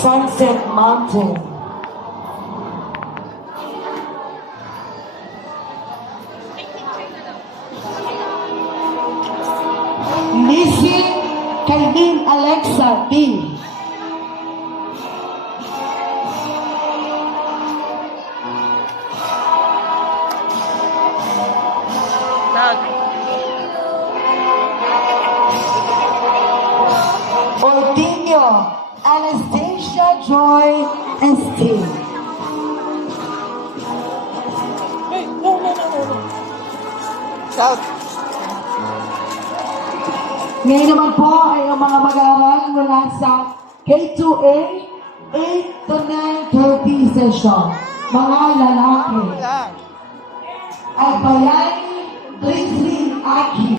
Sunset Mountain. Lizzie Kailin Alexa B. Ortinho Anastasia Joy ST. Hey, no. Shout. Ngayon naman po ay ang mga mag-aaral mula sa K2A 8 to 9:30 session. Mga lalaki. Yan. At Bayani 33 Aki.